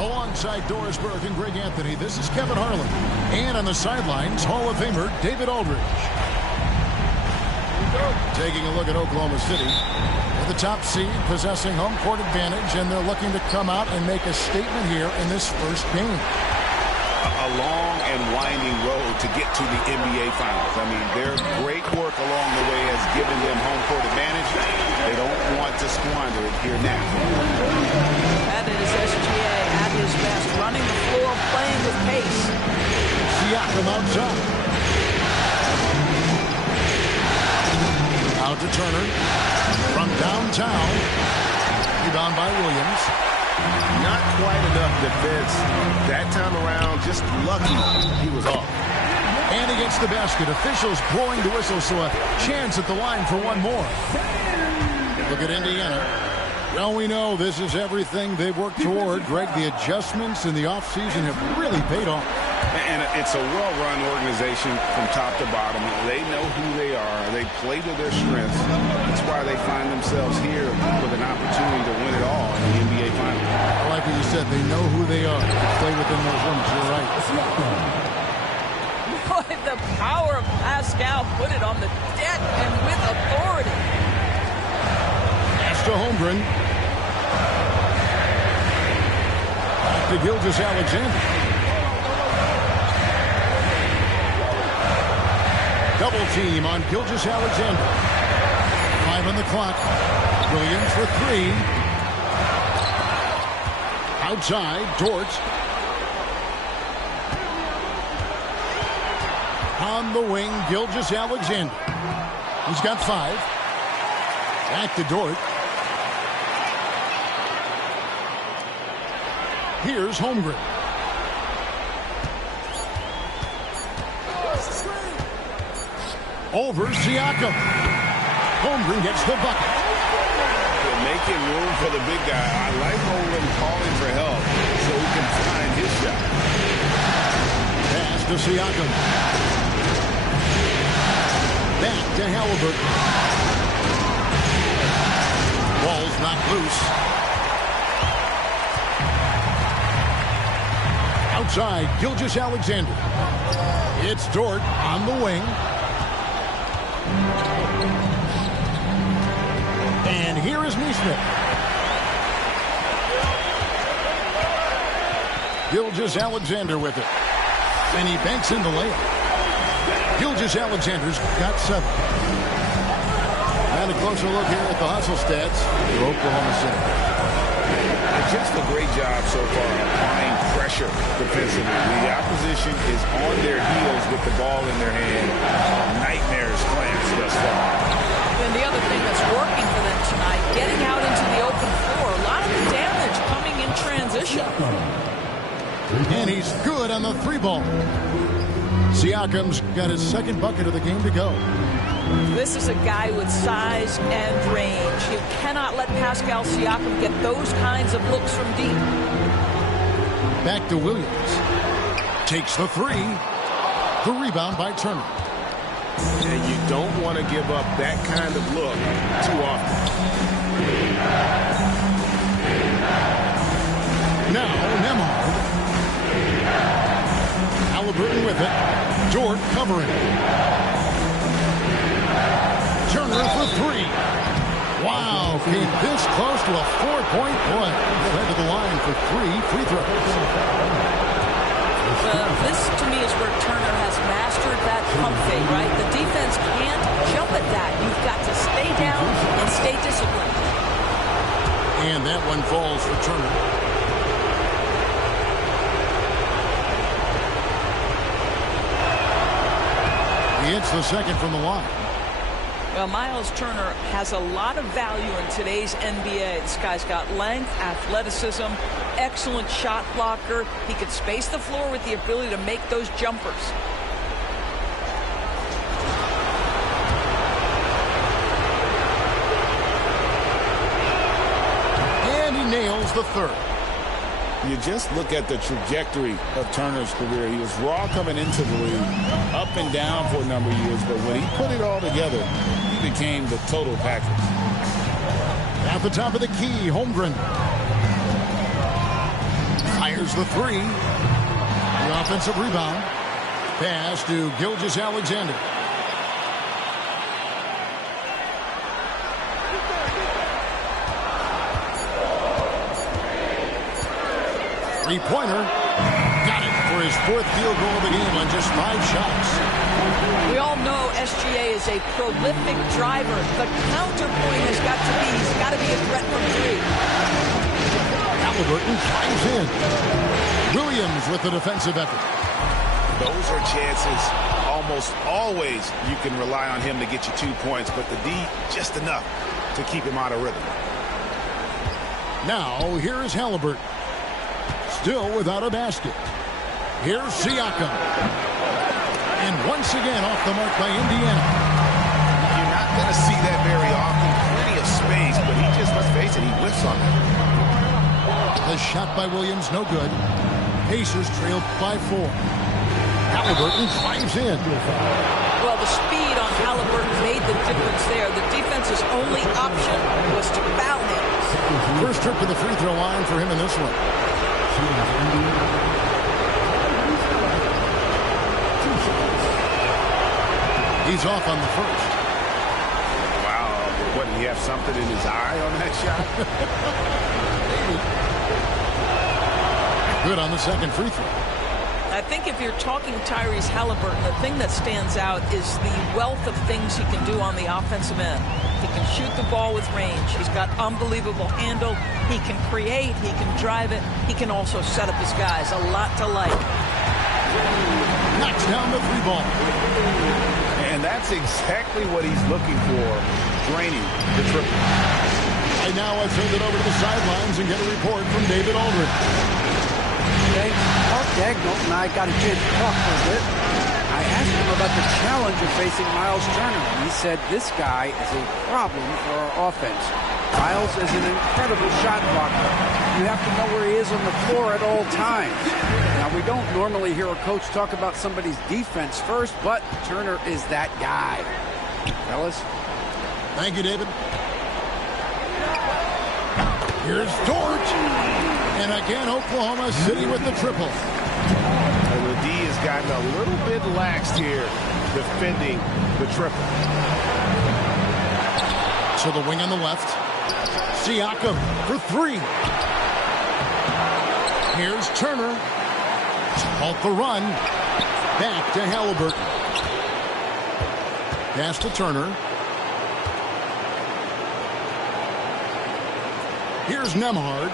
Alongside Doris Burke and Greg Anthony, this is Kevin Harlan. And on the sidelines, Hall of Famer David Aldridge. Taking a look at Oklahoma City. They're the top seed, possessing home court advantage, and they're looking to come out and make a statement here in this first game. A long and winding road to get to the NBA Finals. I mean, their great work along the way has given them home court advantage. They don't want to squander it here now. That is SGA at his best, running the floor, playing with pace. Siakam outside. Out to Turner. From downtown. Rebound by Williams. Not quite enough defense that time around. Just lucky he was off. And he gets the basket. Officials blowing the whistle, so a chance at the line for one more. Look at Indiana. Well, we know this is everything they've worked toward. Greg, the adjustments in the offseason have really paid off. And it's a well-run organization from top to bottom. They know who they are. They play to their strengths. That's why they find themselves here with an opportunity to win it all in the NBA Finals. I like what you said. They know who they are. They play within those limits. You're right. Boy, the power of Pascal put it on the deck and with authority. Pass to Holmgren. Back to Gilgeous-Alexander. Double team on Gilgeous-Alexander. 5 on the clock. Williams for 3. Outside, Dort. On the wing, Gilgeous-Alexander. He's got 5. Back to Dort. Here's Holmgren. Over Siakam. Holmgren gets the bucket. They're making room for the big guy. I like Holmgren calling for help so he can find his shot. Pass to Siakam. Back to Halliburton. Ball's knocked loose. Outside, Gilgeous-Alexander. It's Dort on the wing. And here is Neesmith. Gilgeous-Alexander with it. And he banks in the layup. Gilgeous-Alexander's got 7. And a closer look here at the hustle stats for Oklahoma City. Just a great job so far applying pressure defensively. The opposition is on their heels with the ball in their hand. Nightmares plans thus far. And the other thing that's working for them tonight, getting out into the open floor. A lot of the damage coming in transition. And he's good on the 3-ball. Siakam's got his second bucket of the game to go. This is a guy with size and range. You cannot let Pascal Siakam get those kinds of looks from deep. Back to Williams. Takes the 3. The rebound by Turner. And you don't want to give up that kind of look too often. Now, Nembhard. Halliburton with it. Dort covering. Turner for 3. Wow, came this close to a 4-point play. Head to the line for 3 free throws. This, to me, is where Turner has mastered that pump fake, right? The defense can't jump at that. You've got to stay down and stay disciplined. And that one falls for Turner. He hits the second from the line. Well, Miles Turner has a lot of value in today's NBA. This guy's got length, athleticism, excellent shot blocker. He could space the floor with the ability to make those jumpers. And he nails the 3rd. You just look at the trajectory of Turner's career. He was raw coming into the league, up and down for a number of years, but when he put it all together, he became the total package. At the top of the key, Holmgren. Fires Here's the three. The offensive rebound. Pass to Gilgeous-Alexander. Three-pointer. Got it for his fourth field goal of the game on just 5 shots. We all know SGA is a prolific driver. The counterpoint has got to be, he's got to be a threat from three. Halliburton drives in. Williams with the defensive effort. Those are chances almost always you can rely on him to get you 2 points, but the D just enough to keep him out of rhythm. Now, here is Halliburton. Still without a basket. Here's Siakam. And once again off the mark by Indiana. You're not going to see that very often. Plenty of space, but he just, let's face it, he whiffs on that. The shot by Williams, no good. Pacers trailed by 4. Halliburton drives in. Well, the speed on Halliburton made the difference there. The defense's only option was to foul him. First trip to the free throw line for him in this one. He's off on the first. Wow, what, did he have something in his eye on that shot? Good on the second free throw. I think if you're talking Tyrese Halliburton, the thing that stands out is the wealth of things he can do on the offensive end. He can shoot the ball with range. He's got unbelievable handle. He can create. He can drive it. He can also set up his guys. A lot to like. Knocks down the 3 ball. And that's exactly what he's looking for, draining the triple. Right now, I turn it over to the sidelines and get a report from David Aldridge. Okay, Mark Dagnall and I got a chance to talk for a bit. I asked him about the challenge of facing Miles Turner. He said this guy is a problem for our offense. Miles is an incredible shot blocker. You have to know where he is on the floor at all times. Now, we don't normally hear a coach talk about somebody's defense first, but Turner is that guy. Fellas? Thank you, David. Here's Dort. And again, Oklahoma City with the triple. And the D has gotten a little bit laxed here defending the triple. So the wing on the left. Siakam for 3. Here's Turner. To halt the run. Back to Halliburton. Pass to Turner. Here's Nembhard.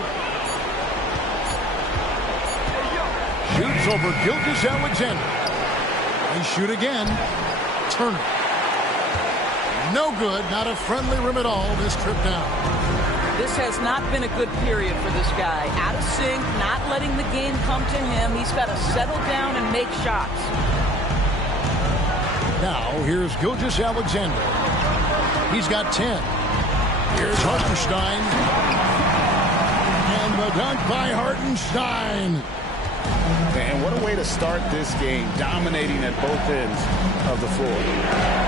Shoots over Gilgeous-Alexander. They shoot again. Turner. No good. Not a friendly rim at all this trip down. This has not been a good period for this guy. Out of sync, not letting the game come to him. He's got to settle down and make shots. Now, here's Gilgeous-Alexander. He's got 10. Here's Hartenstein. And the dunk by Hartenstein. And what a way to start this game, dominating at both ends of the floor.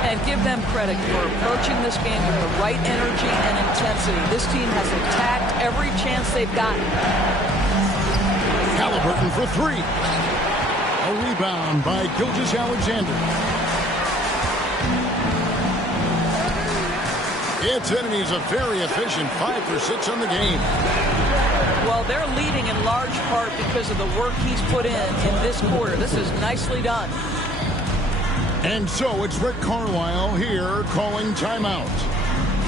And give them credit for approaching this game with the right energy and intensity. This team has attacked every chance they've gotten. Halliburton for 3. A rebound by Gilgeous-Alexander. Its enemies a very efficient 5 for 6 on the game. Well, they're leading in large part because of the work he's put in this quarter. This is nicely done. And so it's Rick Carlisle here calling timeout.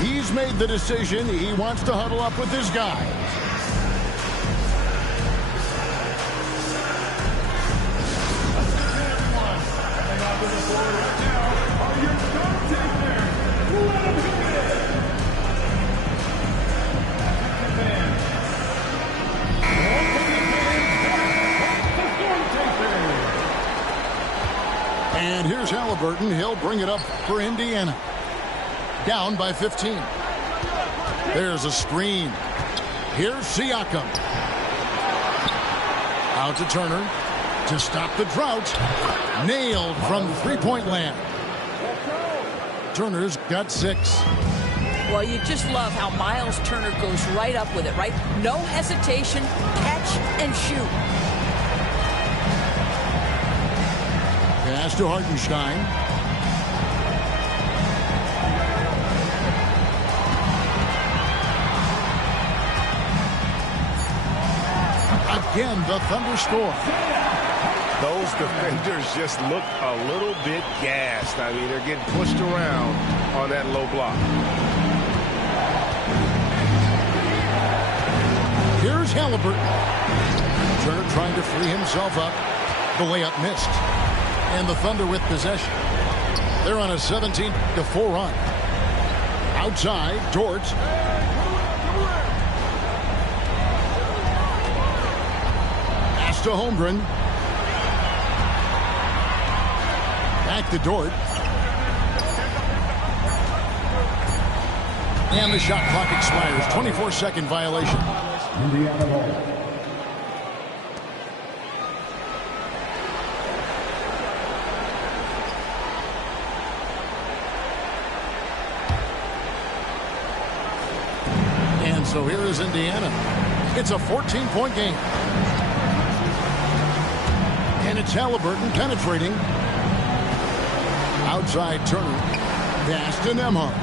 He's made the decision. He wants to huddle up with his guys. And here's Halliburton. He'll bring it up for Indiana. Down by 15. There's a screen. Here's Siakam. Out to Turner to stop the drought. Nailed from three-point land. Turner's got 6. Well, you just love how Miles Turner goes right up with it, right? No hesitation, catch and shoot. Pass to Hartenstein. Again, the Thunder score. Those defenders just look a little bit gassed. I mean, they're getting pushed around on that low block. Here's Halliburton. Turner trying to free himself up. The layup missed. And the Thunder with possession. They're on a 17-4 run. Outside, Dort. Pass to Holmgren. Back to Dort. And the shot clock expires. 24-second violation. Indiana ball. And so here is Indiana. It's a 14-point game. And it's Halliburton penetrating. Outside Turner. Pass to Nembhard.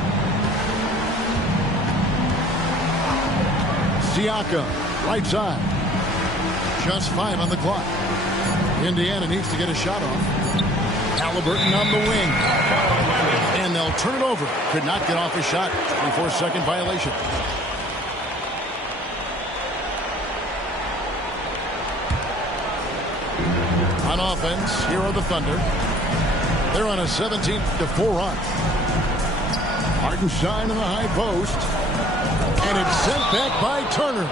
Siakam, right side. Just 5 on the clock. Indiana needs to get a shot off. Halliburton on the wing. And they'll turn it over. Could not get off a shot. 24-second violation. On offense, here are the Thunder. They're on a 17-4 run. Hartenstein in the high post. And it's sent back by Turner.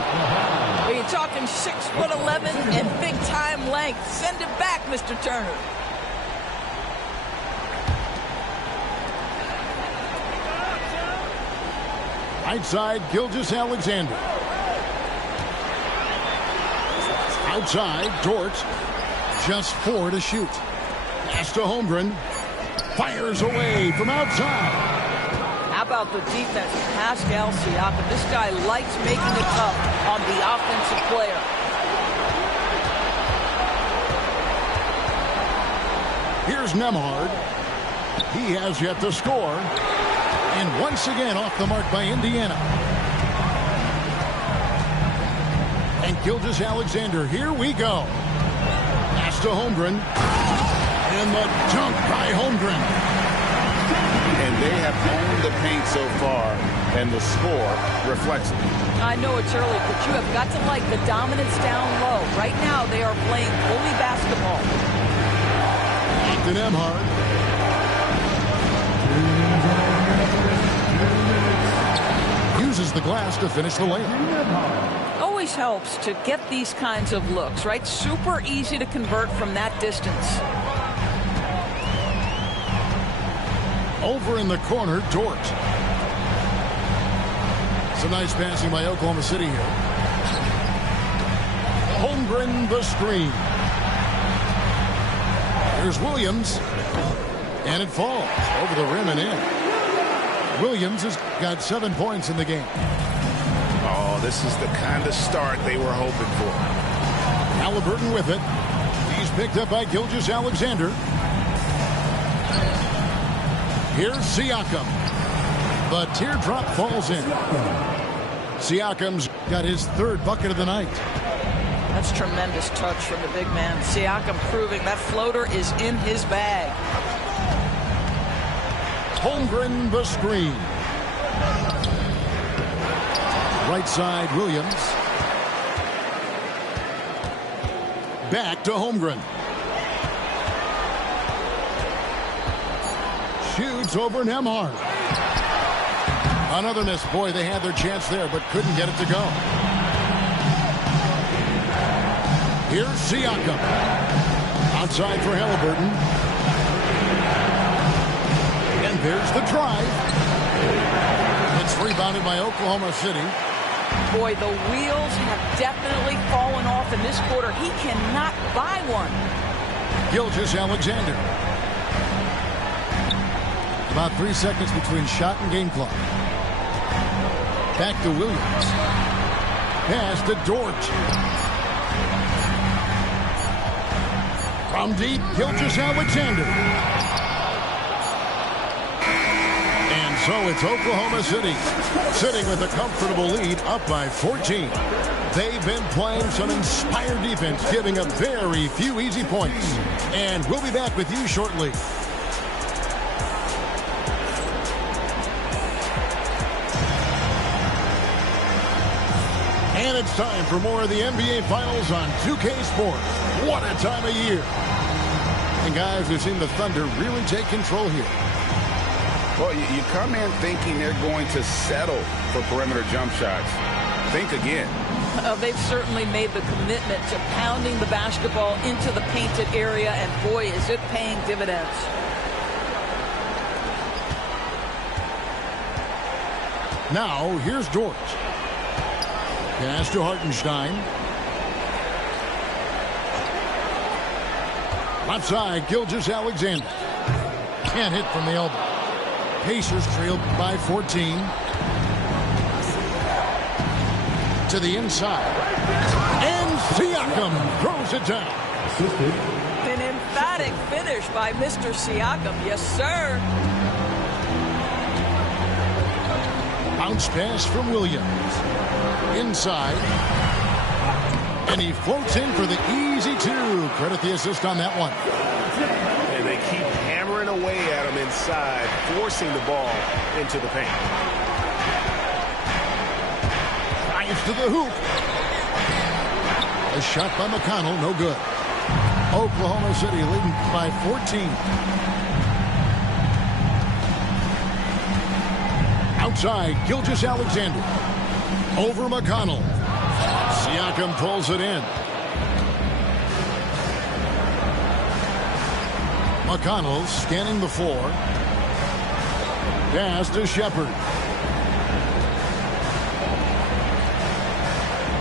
Well, you're talking 6'11" and big-time length. Send it back, Mr. Turner. Right side, Gilgeous-Alexander. Outside, Dort. Just 4 to shoot. Pass to Holmgren. Fires away from outside. How about the defense? Pascal Siakam. This guy likes making it tough on the offensive player. Here's Nembhard. He has yet to score. And once again off the mark by Indiana. And Gilgeous-Alexander. Here we go. Pass to Holmgren. And the dunk by Holmgren. And they have owned the paint so far, and the score reflects it. I know it's early, but you have got to like the dominance down low. Right now, they are playing bully basketball. Back to Nembhard. Uses the glass to finish the layup. Always helps to get these kinds of looks, right? Super easy to convert from that distance. Over in the corner, Dort. Some nice passing by Oklahoma City here. Holmgren the screen. Here's Williams. And it falls over the rim and in. Williams has got 7 points in the game. Oh, this is the kind of start they were hoping for. Halliburton with it. He's picked up by Gilgeous-Alexander. Here's Siakam. The teardrop falls in. Siakam's got his 3rd bucket of the night. That's tremendous touch from the big man. Siakam proving that floater is in his bag. Holmgren the screen. Right side, Williams. Back to Holmgren. Shoots over Nembhard. Another miss. Boy, they had their chance there, but couldn't get it to go. Here's Siakam. Outside for Halliburton. And there's the drive. It's rebounded by Oklahoma City. Boy, the wheels have definitely fallen off in this quarter. He cannot buy one. Gilgeous-Alexander. About 3 seconds between shot and game clock. Back to Williams. Pass to Dort. From deep, Gilgeous-Alexander. And so it's Oklahoma City sitting with a comfortable lead, up by 14. They've been playing some inspired defense, giving up very few easy points. And we'll be back with you shortly. And it's time for more of the NBA Finals on 2K Sports. What a time of year. And guys, we've seen the Thunder really take control here. Well, you come in thinking they're going to settle for perimeter jump shots. Think again. They've certainly made the commitment to pounding the basketball into the painted area, and boy, is it paying dividends. Now, here's Dort. Pass to Hartenstein. Left side, Gilgeous-Alexander. Can't hit from the elbow. Pacers trailed by 14. To the inside. And Siakam throws it down. An emphatic finish by Mr. Siakam. Yes, sir. Bounce pass from Williams. Inside. And he floats in for the easy two. Credit the assist on that one. And they keep hammering away at him inside, forcing the ball into the paint. Drives to the hoop. A shot by McConnell, no good. Oklahoma City leading by 14. Outside, Gilgeous-Alexander. Over McConnell. Siakam pulls it in. McConnell scanning the floor. Pass to Shepard.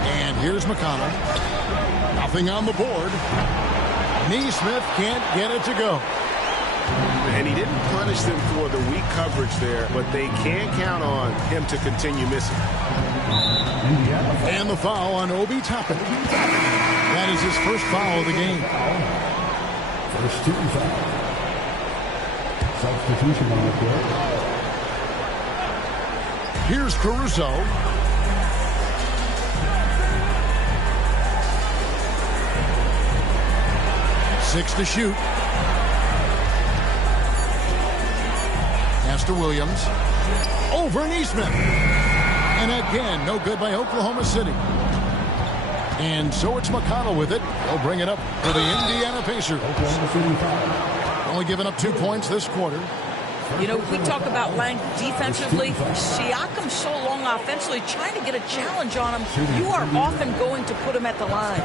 And here's McConnell. Nothing on the board. Neesmith can't get it to go. And he didn't punish them for the weak coverage there, but they can count on him to continue missing. And the foul on Obi Toppin. That is his first foul of the game. First team foul. Substitution on the court. Here's Caruso. Six to shoot. Pass to Williams. Over Neesmith. And again, no good by Oklahoma City. And so it's McConnell with it. He'll bring it up for the Indiana Pacers. Only giving up 2 points this quarter. You know, we talk about length defensively. Siakam's so long offensively, trying to get a challenge on him. You are often going to put him at the line.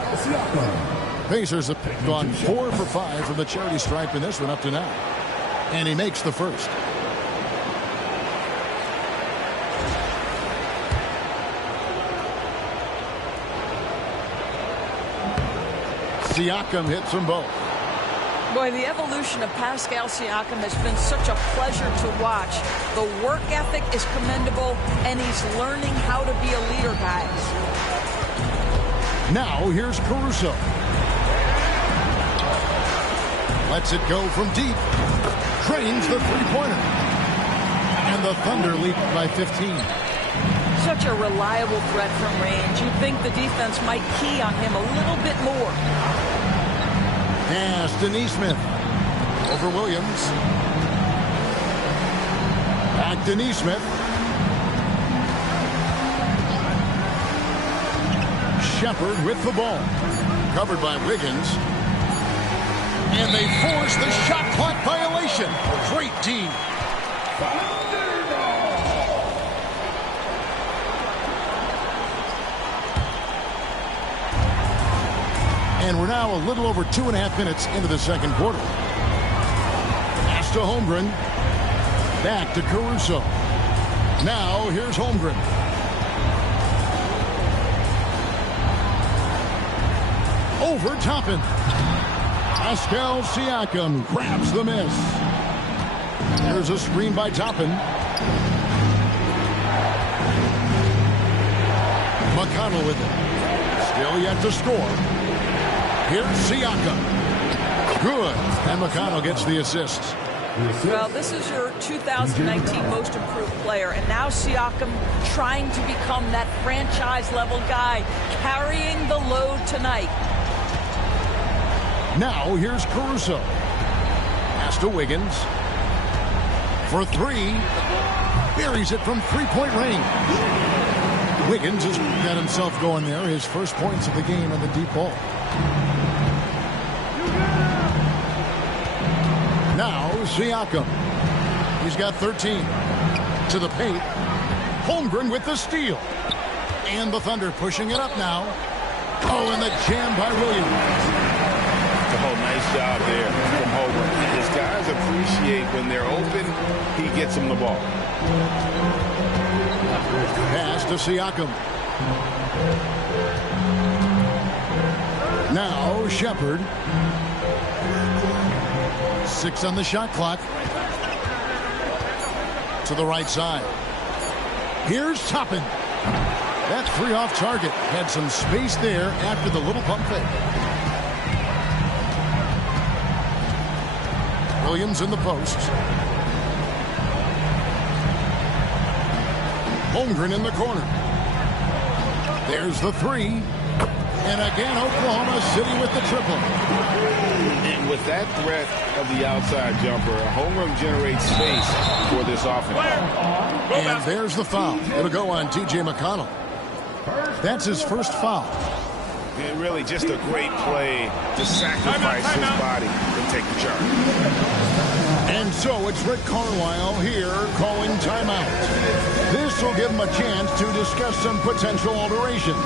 Pacers have gone 4 for 5 from the charity stripe in this one up to now. And he makes the first. Siakam hits them both. Boy, the evolution of Pascal Siakam has been such a pleasure to watch. The work ethic is commendable, and he's learning how to be a leader, guys. Now, here's Caruso. Lets it go from deep. Trains the three-pointer. And the Thunder lead by 15. Such a reliable threat from range. You'd think the defense might key on him a little bit more. Pass to Neesmith. Over Williams. Back to Neesmith. Shepard with the ball. Covered by Wiggins. And they force the shot clock violation. Great D. And we're now a little over 2.5 minutes into the second quarter. Pass to Holmgren. Back to Caruso. Now here's Holmgren. Over Toppin. Pascal Siakam grabs the miss. There's a screen by Toppin. McConnell with it. Still yet to score. Here's Siakam. Good. And McConnell gets the assist. Well, this is your 2019 most improved player, and now Siakam trying to become that franchise-level guy, carrying the load tonight. Now here's Caruso. Pass to Wiggins. For three. Buries it from three-point range. Wiggins has got himself going there. His first points of the game on the deep ball. Now Siakam. He's got 13. To the paint. Holmgren with the steal. And the Thunder pushing it up now. Oh, and the jam by Williams. Oh, nice job there from Holmgren. His guys appreciate when they're open, he gets them the ball. Pass to Siakam. Now Shepherd. 6 on the shot clock. To the right side. Here's Toppin. That three off target. Had some space there after the little pump fake. Williams in the post. Holmgren in the corner. There's the three. And again, Oklahoma City with the triple. And with that threat of the outside jumper, Holmgren generates space for this offense. And there's the foul. It'll go on T.J. McConnell. That's his first foul. And really just a great play to sacrifice his body and take the charge. And so it's Rick Carlisle here calling timeout. This will give him a chance to discuss some potential alterations.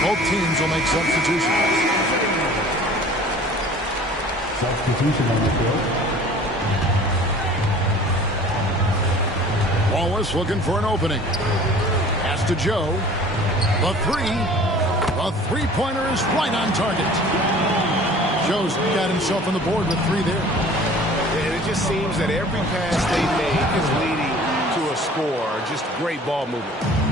Both teams will make substitutions. Substitution on the field. Wallace looking for an opening. Pass to Joe. The three. The three-pointer is right on target. Joe's got himself on the board with three there. And it just seems that every pass they make is leading to a score. Just great ball movement.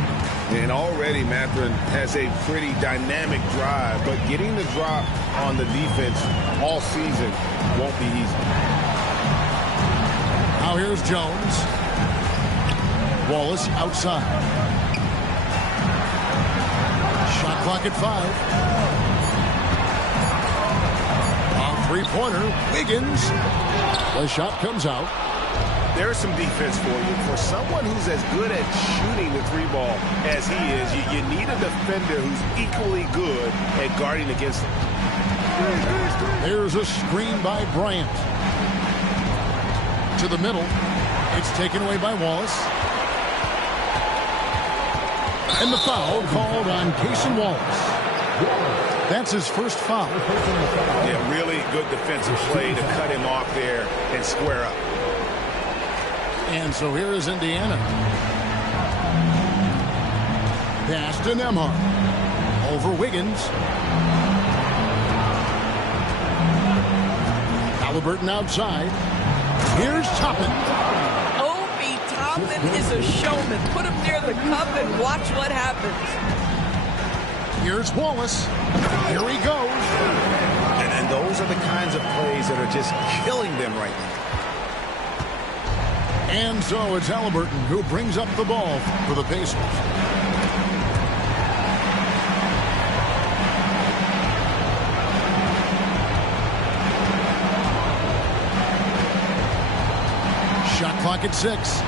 And already Mathurin has a pretty dynamic drive, but getting the drop on the defense all season won't be easy. Now here's Jones. Wallace outside. Shot clock at 5. On three-pointer, Wiggins. The shot comes out. There's some defense for you. For someone who's as good at shooting the three ball as he is, you need a defender who's equally good at guarding against him. There's a screen by Bryant. To the middle. It's taken away by Wallace. And the foul called on Cason Wallace. That's his first foul. Yeah, really good defensive play to cut him off there and square up. And so here is Indiana. Pass to Nembhard. Over Wiggins. Halliburton outside. Here's Toppin. Obi Toppin is a showman. Put him near the cup and watch what happens. Here's Wallace. Here he goes. And those are the kinds of plays that are just killing them right now. And so it's Halliburton who brings up the ball for the Pacers. Shot clock at 6.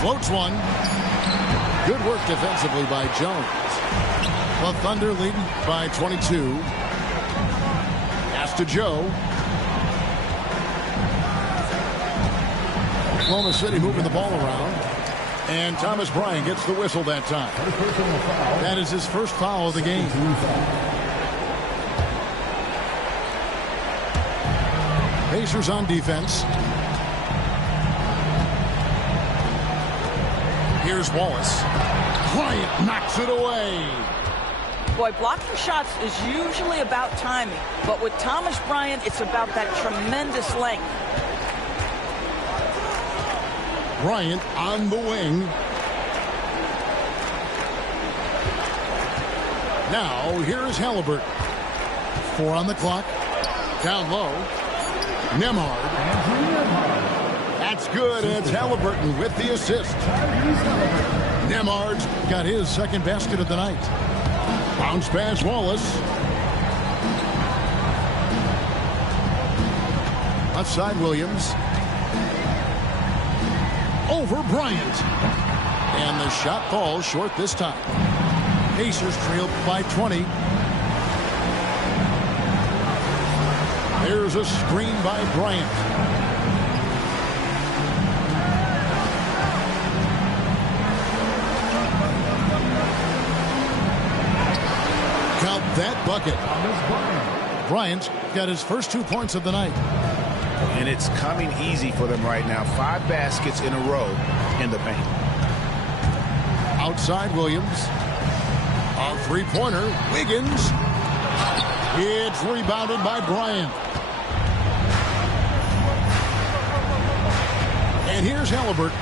Floats one. Good work defensively by Jones. The Thunder leading by 22. Pass to Joe. Oklahoma City moving the ball around. And Thomas Bryant gets the whistle that time. That is his first foul of the game. Pacers on defense. Here's Wallace. Bryant knocks it away. Boy, blocking shots is usually about timing, but with Thomas Bryant, it's about that tremendous length. Bryant on the wing. Now, here's Halliburton. 4 on the clock. Down low. Nembhard. That's good. It's Halliburton with the assist. Nembhard's got his second basket of the night. Bounce pass, Wallace. Left side, Williams. Over Bryant. And the shot falls short this time. Pacers trail by 20. There's a screen by Bryant. Count that bucket. Bryant's got his first 2 points of the night. And it's coming easy for them right now. 5 baskets in a row in the paint. Outside Williams. A three-pointer. Wiggins. It's rebounded by Bryant. And here's Halliburton.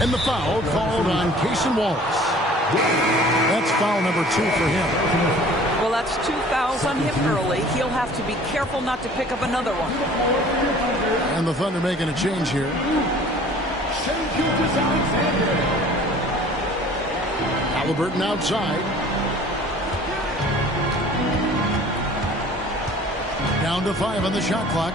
And the foul called on Cason Wallace. That's foul number 2 for him. Well, that's 2 fouls on him early. He'll have to be careful not to pick up another one. And the Thunder making a change here. Halliburton outside. Down to 5 on the shot clock.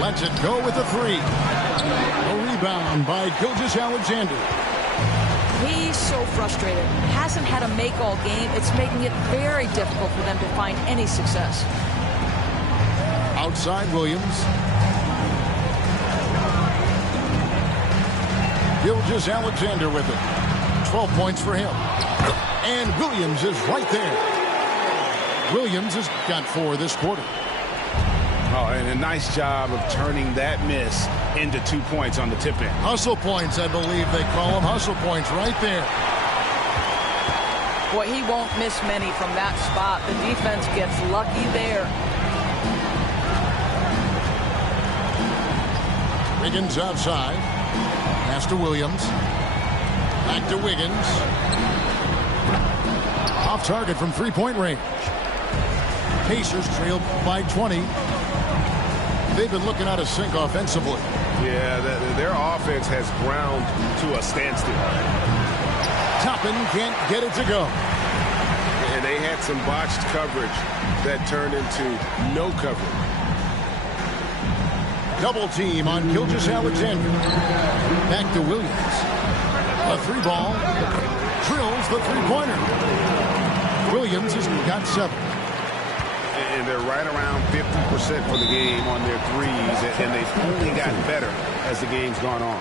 Lets it go with a 3. A rebound by Gilgeous-Alexander. He's so frustrated. Hasn't had a make all game. It's making it very difficult for them to find any success. Outside Williams. Gilgeous-Alexander with it. 12 points for him. And Williams is right there. Williams has got 4 this quarter. Oh, and a nice job of turning that miss into 2 points on the tip in. Hustle points, I believe they call them. Hustle points right there. Boy, he won't miss many from that spot. The defense gets lucky there. Wiggins outside. Pass to Williams. Back to Wiggins. Off target from three-point range. Pacers trail by 20. They've been looking out of sync offensively. Yeah, their offense has ground to a standstill. Toppin can't get it to go. And they had some botched coverage that turned into no coverage. Double team on Gilgeous-Alexander. Back to Williams. A 3-ball. Drills the three-pointer. Williams has got 7. And they're right around 50% for the game on their threes, and they've only gotten better as the game's gone on.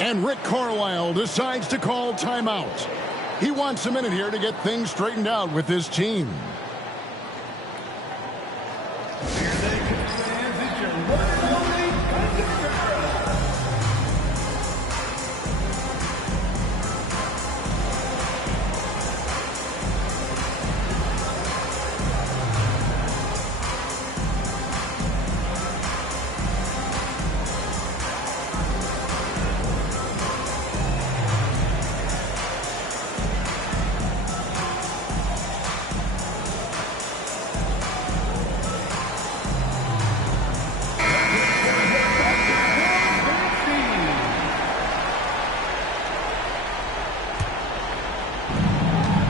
And Rick Carlisle decides to call timeout. He wants a minute here to get things straightened out with his team.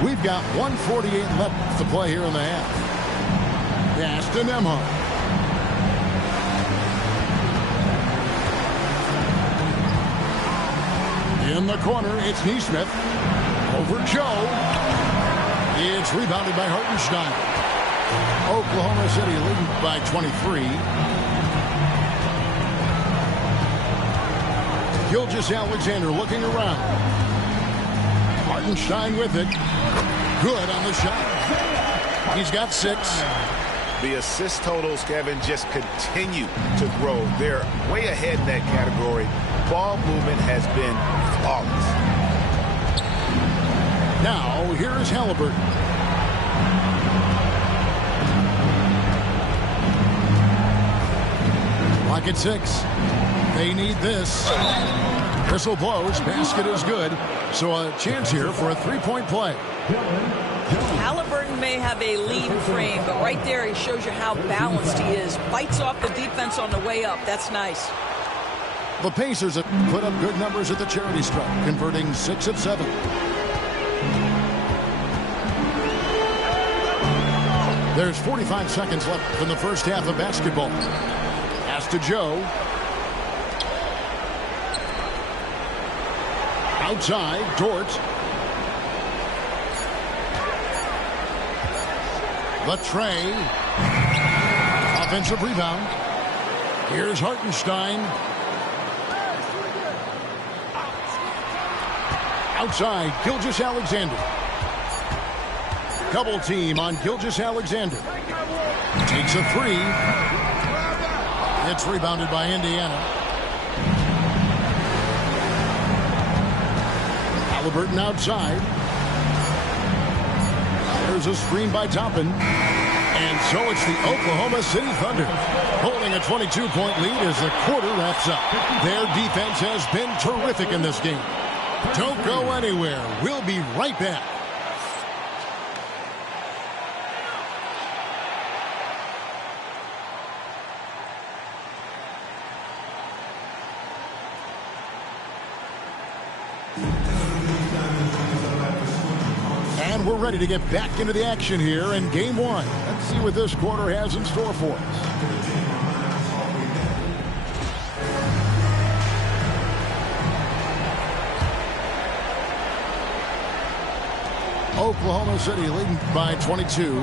We've got 1:48 left to play here in the half. Pass to Nembhard. In the corner, it's Neesmith. Over Joe. It's rebounded by Hartenstein. Oklahoma City leading by 23. Gilgeous-Alexander looking around. Hartenstein with it. Good on the shot. He's got 6. The assist totals, Kevin, just continue to grow. They're way ahead in that category. Ball movement has been flawless. Now, here's Halliburton. Clock at 6. They need this. Whistle blows. Basket is good. So a chance here for a three-point play. Halliburton may have a lean frame, but right there he shows you how balanced he is. Fights off the defense on the way up. That's nice. The Pacers have put up good numbers at the charity stripe, converting 6 of 7. There's 45 seconds left in the first half of basketball. Pass to Joe. Outside, Dort. Latre. Offensive rebound. Here's Hartenstein. Outside, Gilgeous-Alexander. Double team on Gilgeous-Alexander. Takes a three. It's rebounded by Indiana. Halliburton outside. There's a screen by Toppin. And so it's the Oklahoma City Thunder holding a 22-point lead as the quarter wraps up. Their defense has been terrific in this game. Don't go anywhere. We'll be right back. And we're ready to get back into the action here in game one. Let's see what this quarter has in store for us. Oklahoma City leading by 22.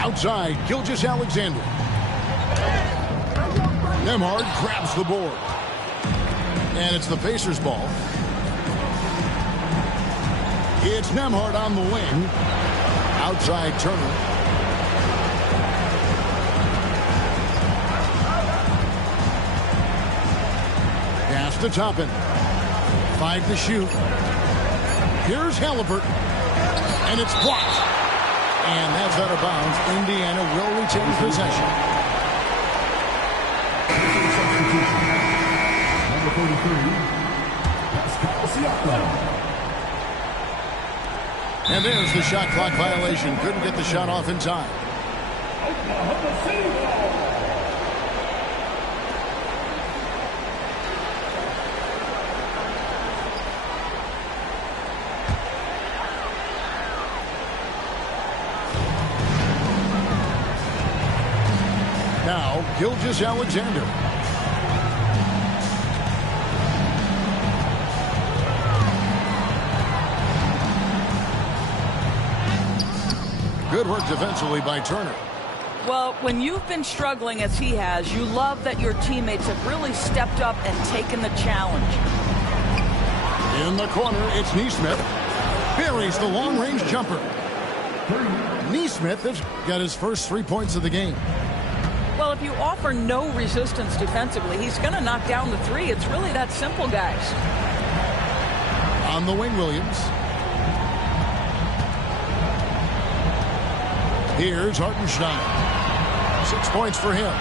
Outside, Gilgeous-Alexander. Nembhard grabs the board. And it's the Pacers ball. It's Nembhard on the wing. Outside, Turner. Pass to Toppin. 5 to shoot. Here's Halliburton. And it's blocked. And that's out of bounds. Indiana will retain possession. Number 33, Pascal. And there's the shot clock violation. Couldn't get the shot off in time. Oklahoma City ball. Now, Gilgeous-Alexander. Good work defensively by Turner. Well, when you've been struggling as he has, you love that your teammates have really stepped up and taken the challenge. In the corner, it's Nesmith. Buries the long-range jumper. Nesmith has got his first 3 points of the game. Well, if you offer no resistance defensively, he's going to knock down the three. It's really that simple, guys. On the wing, Williams. Here's Hartenstein. 6 points for him.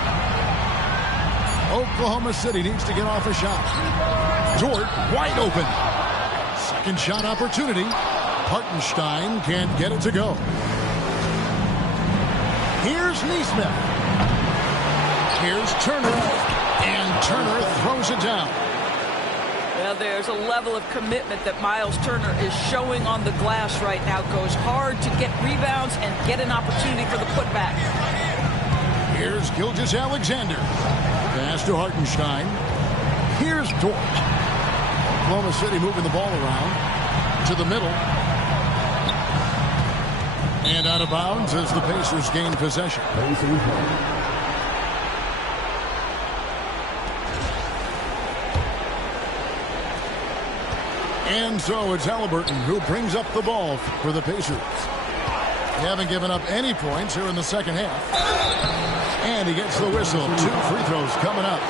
Oklahoma City needs to get off a shot. Dort wide open. Second shot opportunity. Hartenstein can't get it to go. Here's Nesmith. Here's Turner. And Turner throws it down. Well, there's a level of commitment that Miles Turner is showing on the glass right now. Goes hard to get rebounds and get an opportunity for the putback. Here's Gilgeous-Alexander. Pass to Hartenstein. Here's Dort. Oklahoma City moving the ball around to the middle. And out of bounds as the Pacers gain possession. And so it's Halliburton who brings up the ball for the Pacers. They haven't given up any points here in the second half. And he gets the whistle. 2 free throws coming up.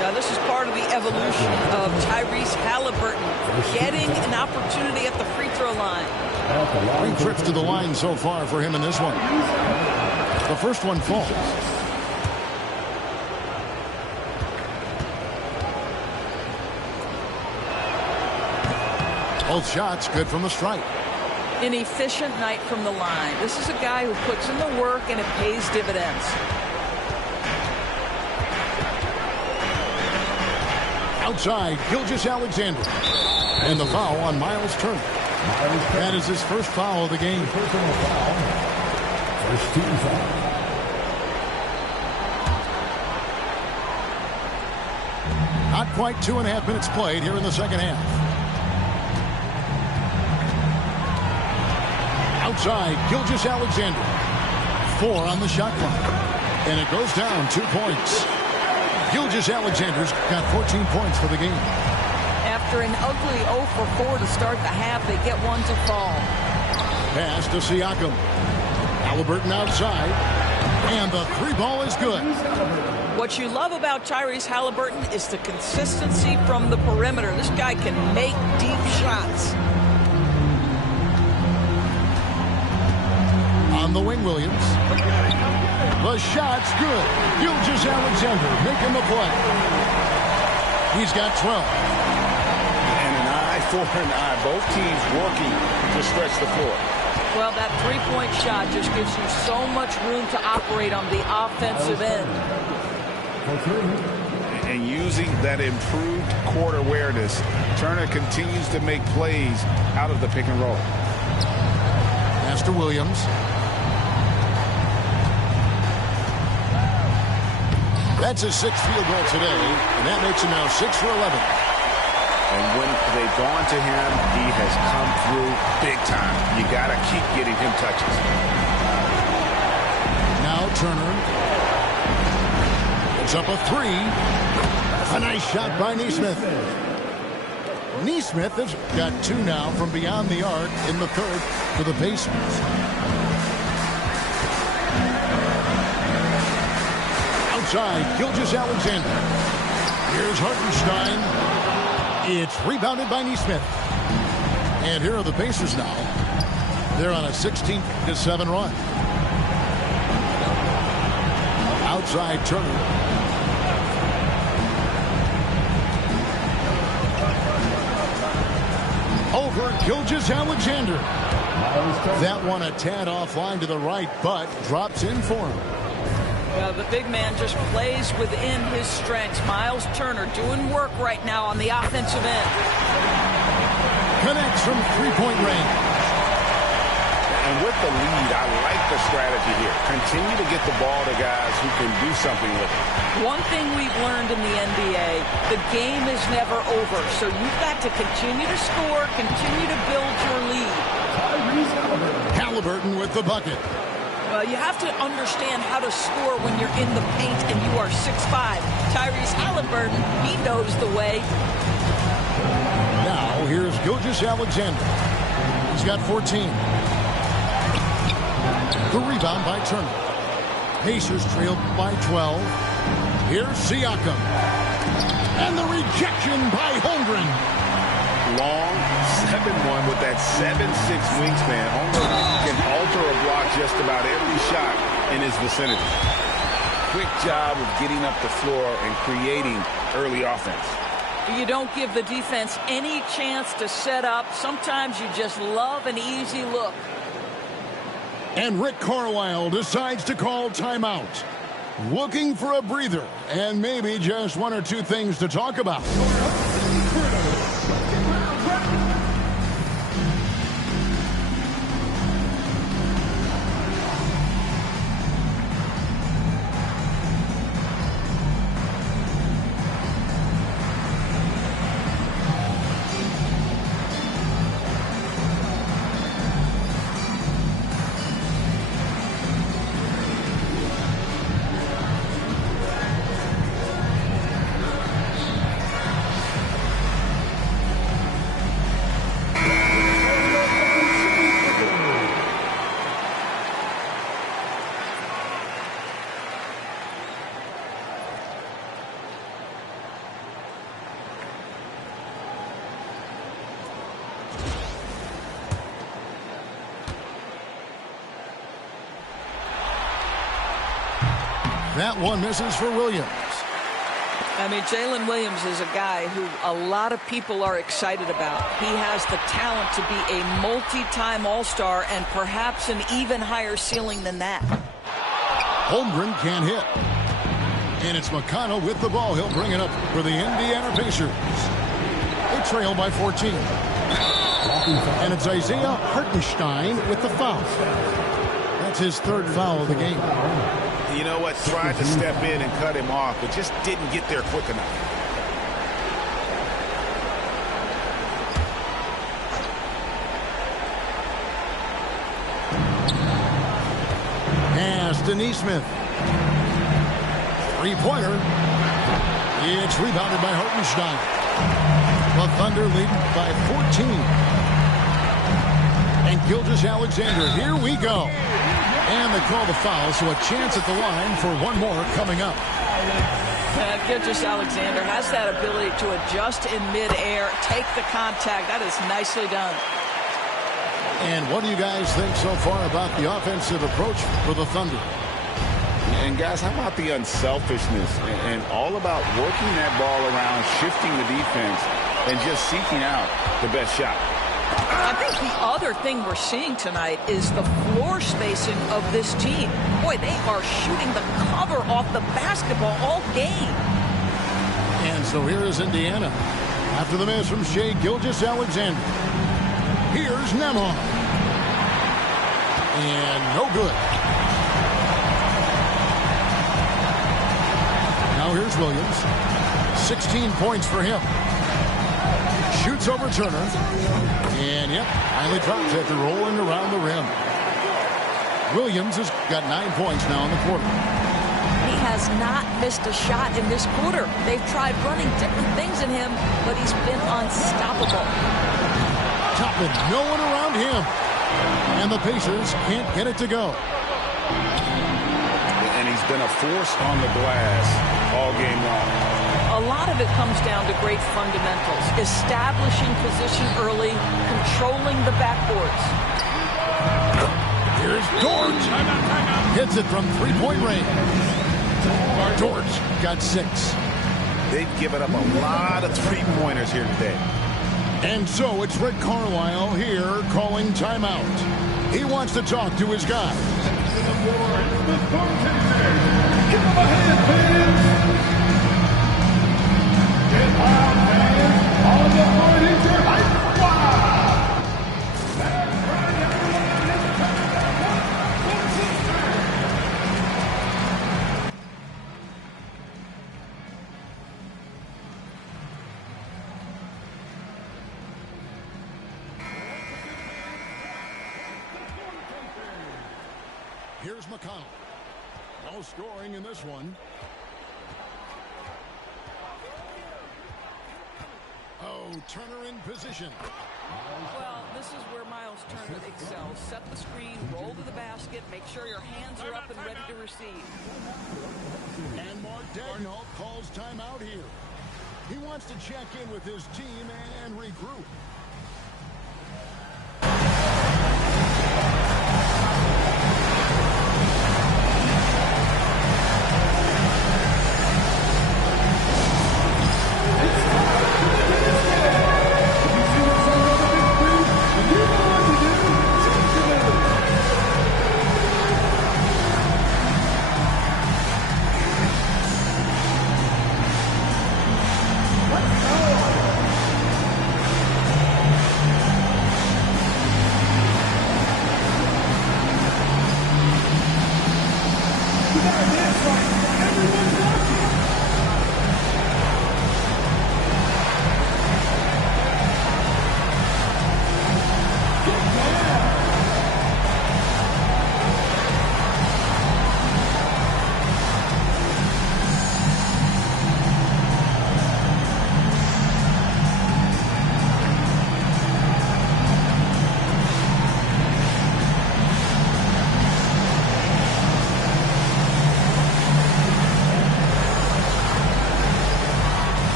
Now, this is part of the evolution of Tyrese Halliburton getting an opportunity at the free throw line. 3 trips to the line so far for him in this one. The first one falls. Both shots good from the stripe. An efficient night from the line. This is a guy who puts in the work and it pays dividends. Outside, Gilgeous-Alexander. And the foul on Miles Turner. That is his first foul of the game. First team foul. Not quite 2.5 minutes played here in the second half. Outside, Gilgeous-Alexander. 4 on the shot clock. And it goes down 2 points. Gilgeous-Alexander's got 14 points for the game. After an ugly 0 for 4 to start the half, they get one to fall. Pass to Siakam. Halliburton outside. And the 3-ball is good. What you love about Tyrese Halliburton is the consistency from the perimeter. This guy can make deep shots. On the wing, Williams. The shot's good. Gilgeous-Alexander making the play. He's got 12. And an eye for an eye. Both teams working to stretch the floor. Well, that three-point shot just gives you so much room to operate on the offensive end. And using that improved court awareness, Turner continues to make plays out of the pick and roll. Pass to Williams. That's his 6th field goal today, and that makes him now 6 for 11. And when they've gone to him, he has come through big time. You got to keep getting him touches. Now Turner. It's up a 3. A nice shot by Nesmith. Nesmith has got 2 now from beyond the arc in the third for the Pacers. Outside, Gilgeous-Alexander. Here's Hartenstein. It's rebounded by Nesmith. And here are the Pacers now. They're on a 16-7 run. Outside, Turner. Over Gilgeous-Alexander. That one a tad offline to the right, but drops in for him. The big man just plays within his strengths. Miles Turner doing work right now on the offensive end. Connects from 3-point range. And with the lead, I like the strategy here. Continue to get the ball to guys who can do something with it. One thing we've learned in the NBA, the game is never over. So you've got to continue to score, continue to build your lead. Halliburton with the bucket. You have to understand how to score when you're in the paint and you are 6'5". Tyrese Halliburton, he knows the way. Now, here's Gilgeous-Alexander. He's got 14. The rebound by Turner. Pacers trail by 12. Here's Siakam. And the rejection by Holmgren. Long 7-1 with that 7'6" wingspan. Holmgren can alter a block just about every shot in his vicinity. Quick job of getting up the floor and creating early offense. You don't give the defense any chance to set up. Sometimes you just love an easy look. And Rick Carlisle decides to call timeout. Looking for a breather and maybe just 1 or 2 things to talk about. That one misses for Williams. I mean, Jalen Williams is a guy who a lot of people are excited about. He has the talent to be a multi-time All-Star and perhaps an even higher ceiling than that. Holmgren can't hit. And it's McConnell with the ball. He'll bring it up for the Indiana Pacers. They trail by 14. And it's Isaiah Hartenstein with the foul. That's his third foul of the game. You know what? Tried to step in and cut him off, but just didn't get there quick enough. Pass to Neesmith. Three-pointer. It's rebounded by Hartenstein. The Thunder leading by 14. And Gilgeous-Alexander, here we go. And they call the foul, so a chance at the line for one more coming up. Gilgeous-Alexander has that ability to adjust in midair, take the contact. That is nicely done. And what do you guys think so far about the offensive approach for the Thunder? And guys, how about the unselfishness and all about working that ball around, shifting the defense, and just seeking out the best shot? I think the other thing we're seeing tonight is the floor spacing of this team. Boy, they are shooting the cover off the basketball all game. And so here is Indiana. After the miss from Shai Gilgeous-Alexander. Here's Nembhard. And no good. Now here's Williams. 16 points for him. Shoots over Turner. And, yep, finally drops after rolling around the rim. Williams has got 9 points now in the quarter. He has not missed a shot in this quarter. They've tried running different things in him, but he's been unstoppable. Toppin, no one around him. And the Pacers can't get it to go. And he's been a force on the glass all game long. A lot of it comes down to great fundamentals, establishing position early, controlling the backboards. Here's Dort. Hits it from three-point range. Dort got 6. They've given up a lot of three-pointers here today. And so it's Rick Carlisle here calling timeout. He wants to talk to his guys. Give him a hand, fans. Get loud, fans. On the floor, it's your high squad. Here's McConnell. No scoring in this one. Oh, Turner in position. Well, this is where Miles Turner excels. Set the screen, roll to the basket, make sure your hands are up and ready to receive. And Mark Daigneault calls timeout here. He wants to check in with his team and regroup.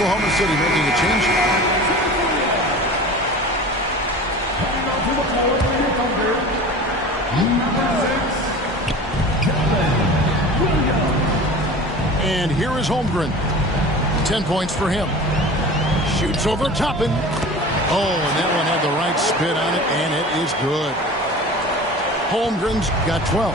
Oklahoma City making a change. And here is Holmgren. 10 points for him. Shoots over Toppin. Oh, and that one had the right spin on it, and it is good. Holmgren's got 12.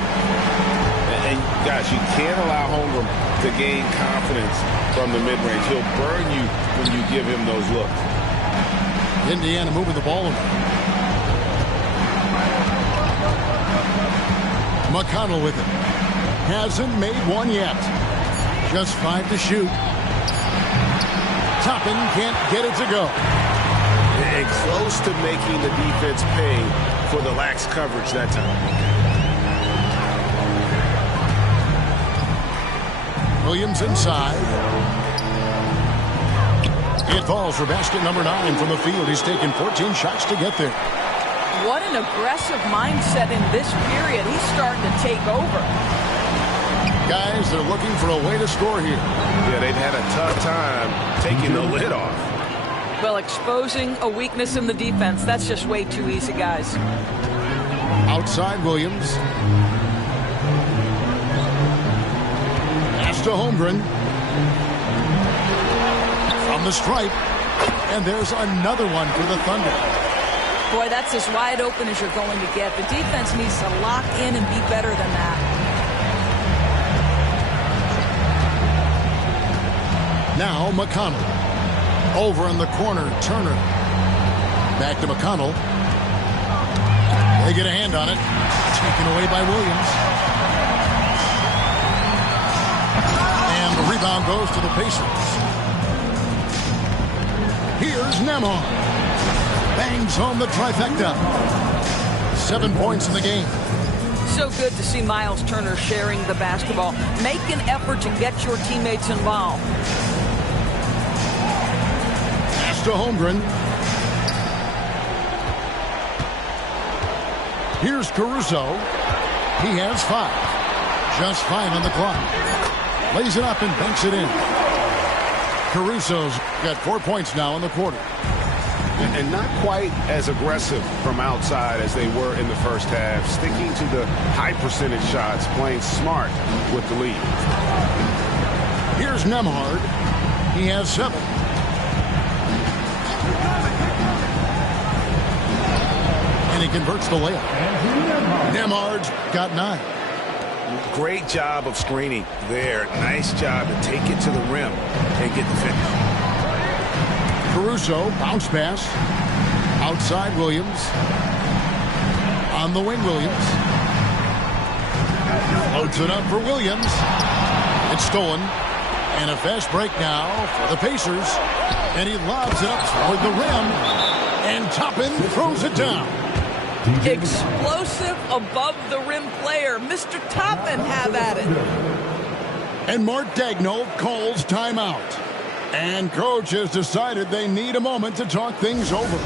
And guys, you can't allow Holmgren to gain confidence from the mid-range. He'll burn you when you give him those looks. Indiana moving the ball around. McConnell with it. Hasn't made one yet. Just 5 to shoot. Toppin can't get it to go. And close to making the defense pay for the lax coverage that time. Williams inside. It falls for basket number 9 from the field. He's taken 14 shots to get there. What an aggressive mindset in this period. He's starting to take over. Guys, they're looking for a way to score here. Yeah, they've had a tough time taking the lid off. Well, exposing a weakness in the defense, that's just way too easy, guys. Outside Williams. Pass to Holmgren. From the stripe. And there's another one for the Thunder. Boy, that's as wide open as you're going to get. The defense needs to lock in and be better than that. Now McConnell. Over in the corner, Turner. Back to McConnell. They get a hand on it. Taken away by Williams. And the rebound goes to the Pacers. Here's Nembhard. Bangs home the trifecta. 7 points in the game. So good to see Miles Turner sharing the basketball. Make an effort to get your teammates involved. To Holmgren. Here's Caruso. He has 5. Just 5 on the clock. Lays it up and banks it in. Caruso's got 4 points now in the quarter. And not quite as aggressive from outside as they were in the first half. Sticking to the high percentage shots, playing smart with the lead. Here's Nembhard. He has 7. And he converts the layup. Nembhard's got 9. Great job of screening there. Nice job to take it to the rim and get the finish. Caruso, bounce pass. Outside Williams. On the wing, Williams. Loads it up for Williams. It's stolen. And a fast break now for the Pacers. And he lobs it up toward the rim. And Toppin throws it down. Explosive above the rim player. Mr. Toppin have at it. And Mark Daigneault calls timeout. And coach has decided they need a moment to talk things over.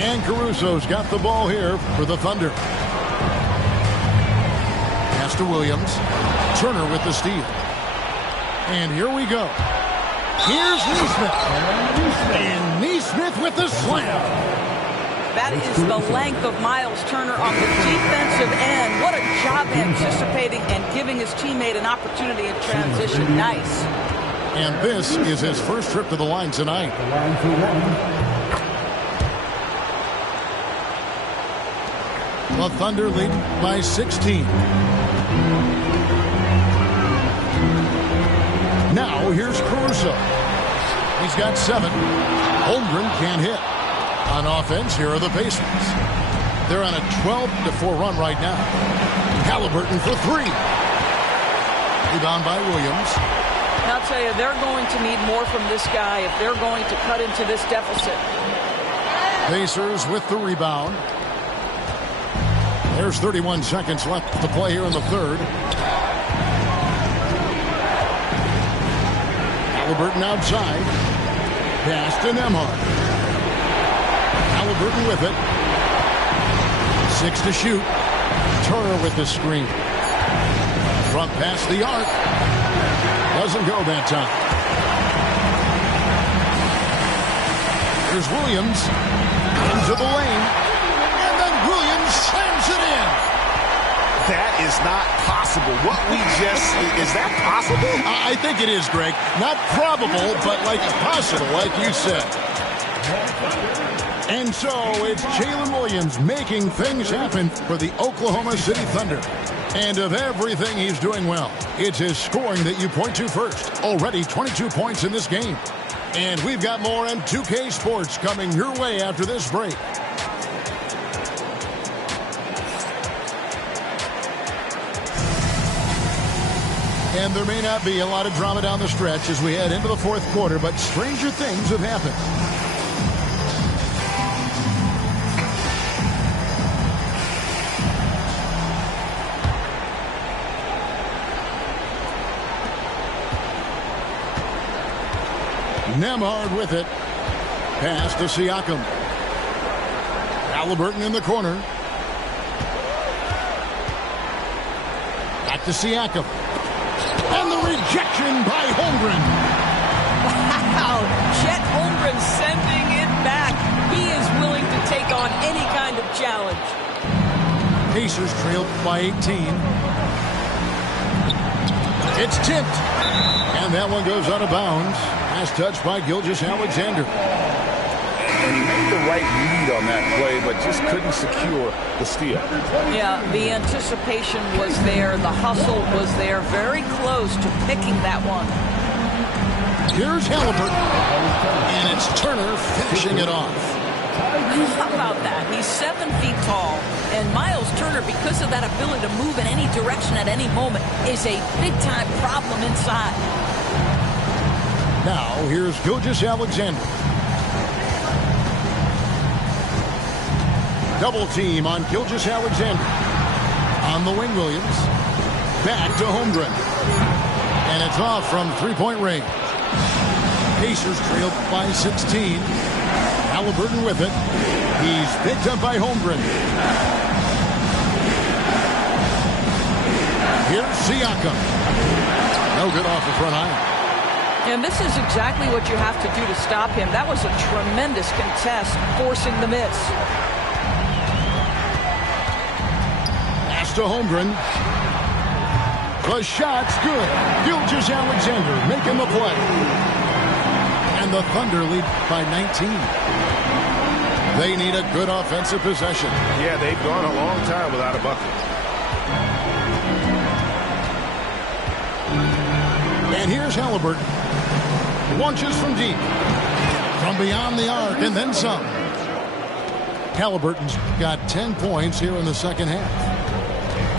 And Caruso's got the ball here for the Thunder. Pass to Williams. Turner with the steal. And here we go. Here's Neesmith. And Neesmith with the slam. That is the length of Miles Turner on the defensive end. What a job anticipating and giving his teammate an opportunity in transition. Nice. And this is his first trip to the line tonight. The Thunder lead by 16. Now here's Caruso. He's got 7. Holmgren can't hit. On offense, here are the Pacers. They're on a 12-4 run right now. Halliburton for 3. Rebound by Williams. I'll tell you, they're going to need more from this guy if they're going to cut into this deficit. Pacers with the rebound. There's 31 seconds left to play here in the third. Halliburton outside. Pass to Nembhard. Halliburton with it. 6 to shoot. Turner with the screen. Front pass the arc. Doesn't go that time. Here's Williams. Into the lane. And then Williams slams it in. That is not possible. What we just... Is that possible? I think it is, Greg. Not probable, but like possible, like you said. And so it's Jalen Williams making things happen for the Oklahoma City Thunder. And of everything he's doing well, it's his scoring that you point to first. Already 22 points in this game. And we've got more on 2K Sports coming your way after this break. And there may not be a lot of drama down the stretch as we head into the fourth quarter, but stranger things have happened. Nembhard with it. Pass to Siakam. Halliburton in the corner. Back to Siakam. And the rejection by Holmgren. Wow, Chet Holmgren sending it back. He is willing to take on any kind of challenge. Pacers trailed by 18. It's tipped. And that one goes out of bounds. Last touch by Gilgeous-Alexander. And he made the right read on that play, but just couldn't secure the steal. Yeah, the anticipation was there. The hustle was there. Very close to picking that one. Here's Halliburton. And it's Turner finishing it off. How about that? He's 7 feet tall. And Miles Turner, because of that ability to move in any direction at any moment, is a big-time problem inside. Now, here's Gilgeous-Alexander. Double team on Gilgeous-Alexander. On the wing, Williams. Back to Holmgren. And it's off from three-point range. Pacers trailed by 16. Halliburton with it. He's picked up by Holmgren. Here's Siakam. No good off the front iron. And this is exactly what you have to do to stop him. That was a tremendous contest, forcing the miss. Pass to Holmgren. The shot's good. Gilgeous-Alexander making the play. And the Thunder lead by 19. They need a good offensive possession. Yeah, they've gone a long time without a bucket. And here's Halliburton. Launches from deep. From beyond the arc and then some. Halliburton's got 10 points here in the second half.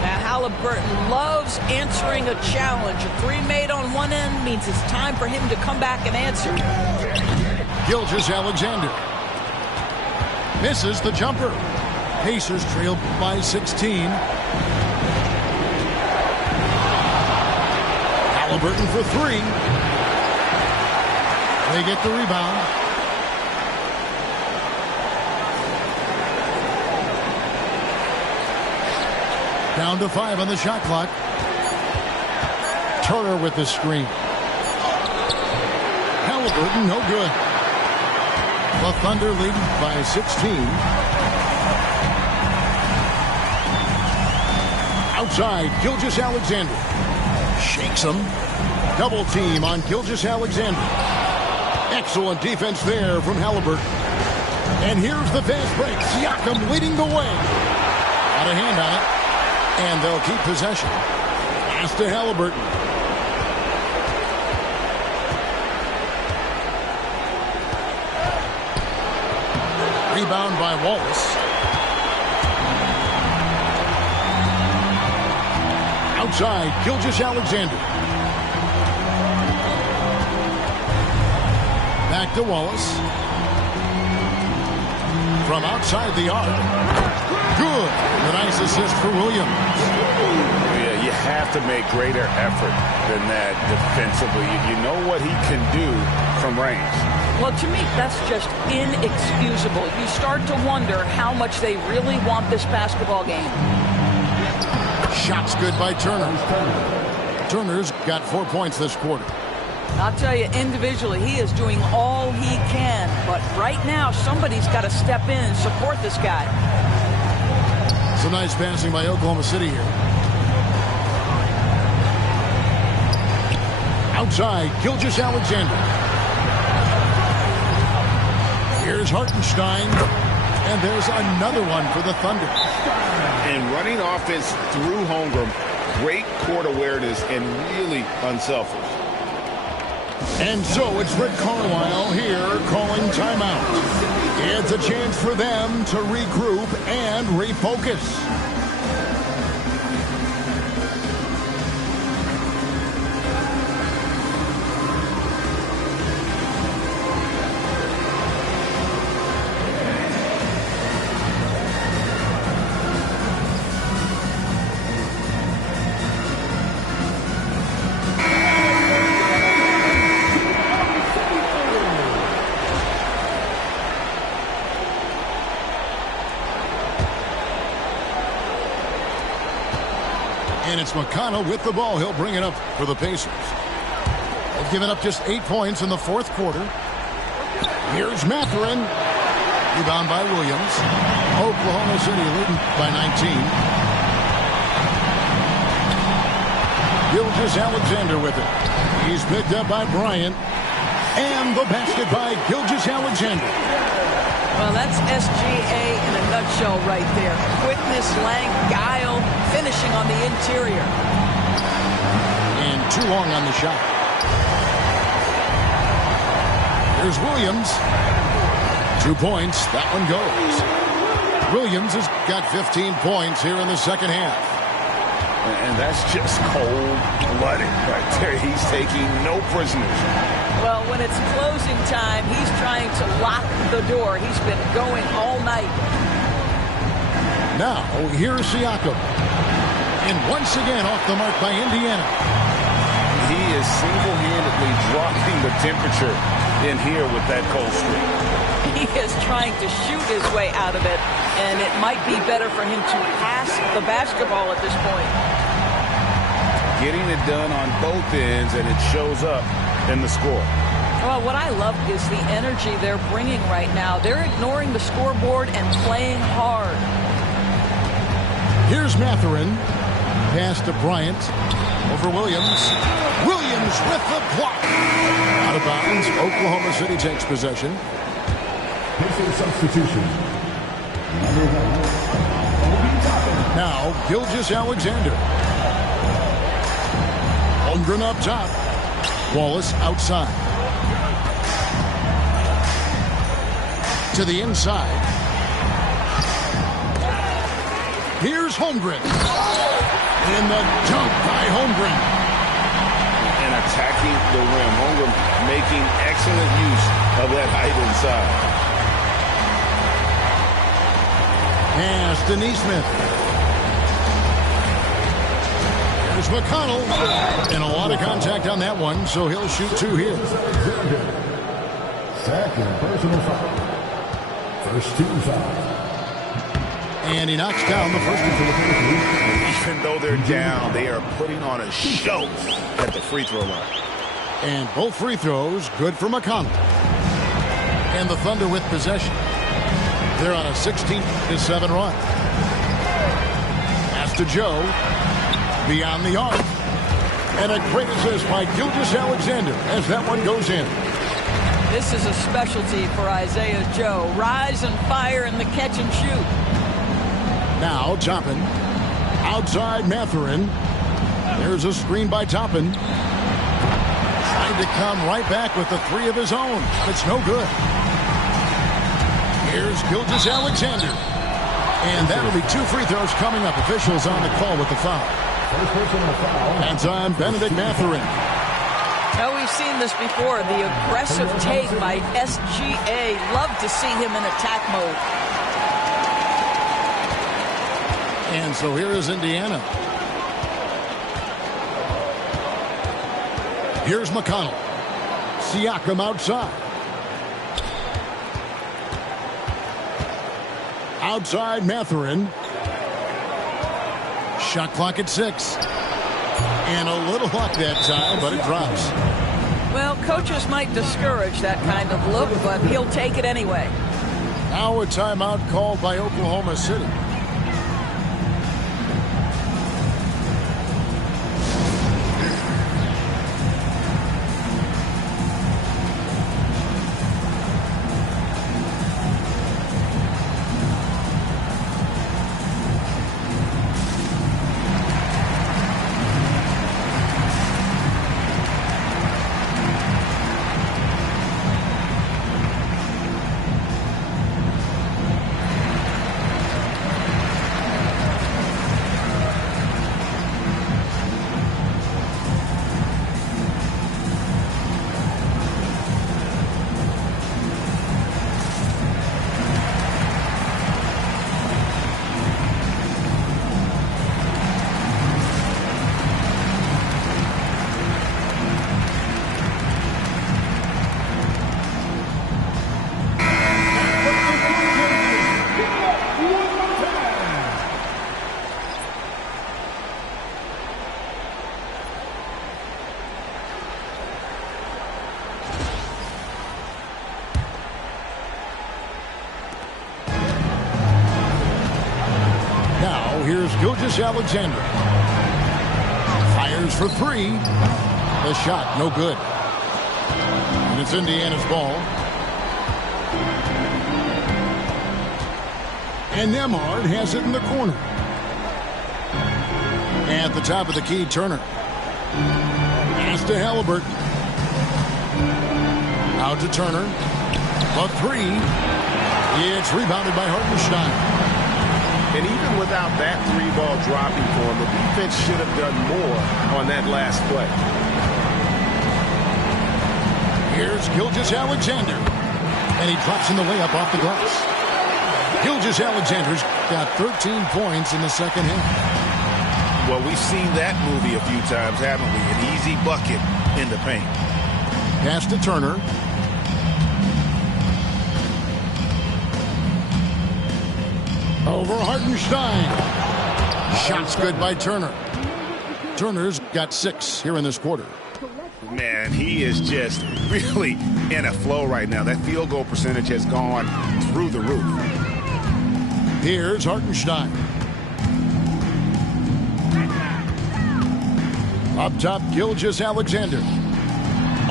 Now Halliburton loves answering a challenge. A three made on one end means it's time for him to come back and answer. Gilgeous-Alexander. Misses the jumper. Pacers trailed by 16. Halliburton for 3. They get the rebound. Down to 5 on the shot clock. Turner with the screen. Halliburton, no good. The Thunder lead by 16. Outside, Gilgeous-Alexander. Shakes him. Double team on Gilgeous-Alexander. Excellent defense there from Halliburton. And here's the fast break. Siakam leading the way. Got a hand on it. And they'll keep possession. Pass to Halliburton. Rebound by Wallace. Outside, Gilgeous-Alexander. Back to Wallace. From outside the arc. Good. A nice assist for Williams. Yeah, you have to make greater effort than that defensively. You know what he can do from range. Well, to me, that's just inexcusable. You start to wonder how much they really want this basketball game. Shots good by Turner. Turner's got 4 points this quarter. I'll tell you, individually, he is doing all he can. But right now, somebody's got to step in and support this guy. Some nice passing by Oklahoma City here. Outside, Gilgeous-Alexander. Here's Hartenstein. And there's another one for the Thunder. And running offense through Holmgren, great court awareness and really unselfish. And so it's Rick Carlisle here calling timeout. It's a chance for them to regroup and refocus. And it's McConnell with the ball. He'll bring it up for the Pacers. They've given up just 8 points in the fourth quarter. Here's Mathurin. Rebound by Williams. Oklahoma City leading by 19. Gilgeous-Alexander with it. He's picked up by Bryant. And the basket by Gilgeous-Alexander. Well, that's SGA in a nutshell right there. Quickness, length, guile, finishing on the interior. And too long on the shot. Here's Williams. 2 points. That one goes. Williams has got 15 points here in the second half. And that's just cold-blooded right there. He's taking no prisoners. Well, when it's closing time, he's trying to lock the door. He's been going all night. Now, here's Siakam. And once again, off the mark by Indiana. He is single-handedly dropping the temperature in here with that cold streak. He is trying to shoot his way out of it, and it might be better for him to pass the basketball at this point. Getting it done on both ends, and it shows up in the score. Well, what I love is the energy they're bringing right now. They're ignoring the scoreboard and playing hard. Here's Mathurin. Pass to Bryant. Over Williams. Williams with the block. Out of bounds. Oklahoma City takes possession. Pacers substitution. Number 1. Now, Gilgeous-Alexander. Holmgren up top. Wallace outside. To the inside. Here's Holmgren. In the dunk by Holmgren. And attacking the rim. Holmgren making excellent use of that height inside. Pass to Neesmith. There's McConnell. And a lot of contact on that one, so he'll shoot 2 here. Second personal foul. First team foul. And he knocks down the first one. Even though they're down, they are putting on a show at the free throw line. And both free throws good for McConnell. And the Thunder with possession. They're on a 16-7 run. Pass to Joe. Beyond the arc. And a great assist by Gilgeous-Alexander as that one goes in. This is a specialty for Isaiah Joe. Rise and fire in the catch and shoot. Now Toppin. Outside Mathurin. There's a screen by Toppin. Trying to come right back with the 3 of his own. But it's no good. Here's Here's Gilgeous Alexander. And that'll be 2 free throws coming up. Officials on the call with the foul. First personal foul. Hands on Benedict Mathurin. Now, we've seen this before. The aggressive take by SGA. Love to see him in attack mode. And so here is Indiana. Here's McConnell. Siakam outside. Outside Mathurin. Shot clock at 6. And a little luck that time, but it drops. Well, coaches might discourage that kind of look, but he'll take it anyway. Now a timeout called by Oklahoma City. Here's Gilgeous Alexander. Fires for 3. The shot, no good. And it's Indiana's ball. And Nembhard has it in the corner. At the top of the key, Turner. Pass to Halliburton. Out to Turner. A 3. It's rebounded by Hartenstein. And even without that 3-ball dropping for him, the defense should have done more on that last play. Here's Gilgeous Alexander. And he drops in the layup off the glass. Gilgeous Alexander's got 13 points in the second half. Well, we've seen that movie a few times, haven't we? An easy bucket in the paint. Pass to Turner. Over Hartenstein. Shots good by Turner. Turner's got 6 here in this quarter. Man, he is just really in a flow right now. That field goal percentage has gone through the roof. Here's Hartenstein. Up top, Gilgeous Alexander.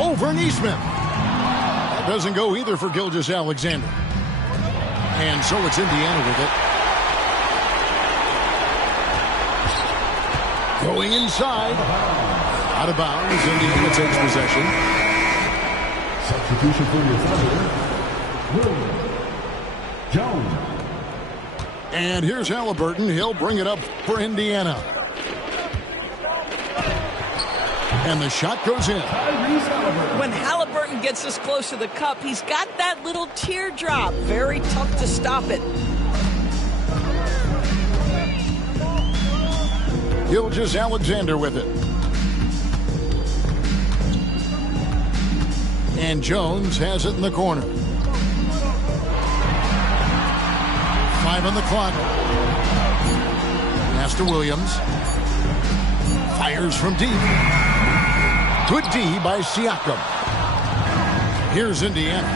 Over Neesmith. That doesn't go either for Gilgeous Alexander. And so it's Indiana with it. Going inside. Out of bounds. Indiana takes possession. Substitution for your starter, Will Jones. And here's Halliburton. He'll bring it up for Indiana. And the shot goes in. When Halliburton gets this close to the cup, he's got that little teardrop. Very tough to stop it. Gilgeous Alexander with it. And Jones has it in the corner. 5 on the clock. Pass to Williams. Fires from deep. Good D by Siakam. Here's Indiana.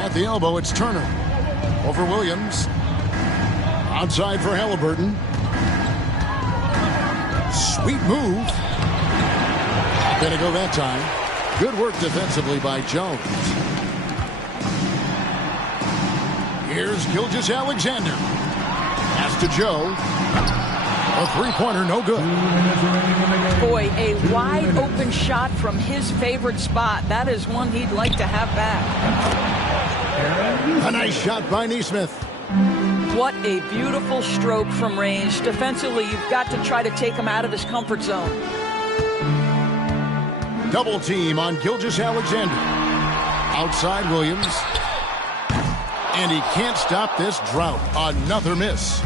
At the elbow, it's Turner. Over Williams. Outside for Halliburton. Sweet move. Not gonna go that time. Good work defensively by Jones. Here's Gilgeous Alexander. Pass to Joe. A three-pointer, no good. Boy, a wide open shot from his favorite spot. That is one he'd like to have back. nice shot by Neesmith. What a beautiful stroke from range. Defensively, you've got to try to take him out of his comfort zone. Double team on Gilgeous-Alexander. Outside Williams. And he can't stop this drought. Another miss.